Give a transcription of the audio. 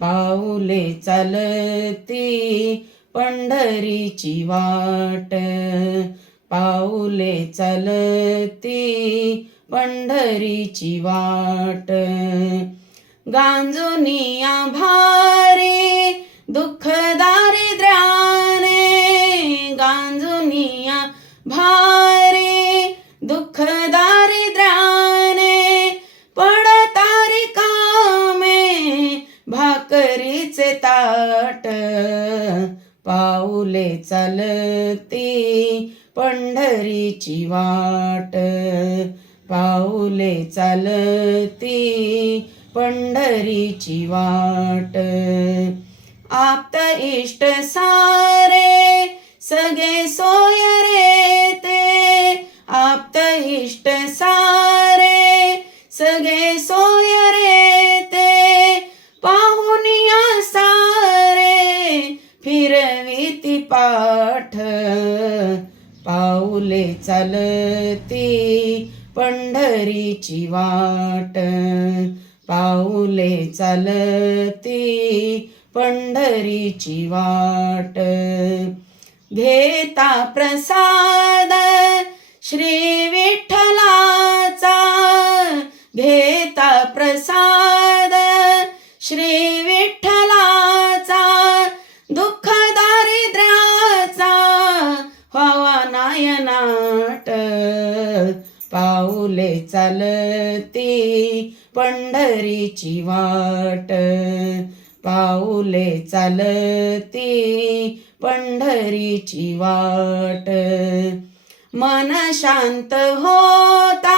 पाऊले चालती पंढरीची वाट. पाऊले चालती पंढरीची वाट. गांजोनिया आभारी भाकरीचे ताट पाऊले चालती पंढरीची वाट. पाऊले चालती पंढरीची वाट. आप्त इष्ट सारे सगळे सोय रे ते आप्त इष्ट सारे सगळे आठ पाऊले चालती पंढरीची वाट. पाऊले चालती पंढरीची वाट. घेता प्रसाद श्री पाऊले चालती पंढरीची वाट. पाऊले चालती पंढरीची वाट. मन शांत होता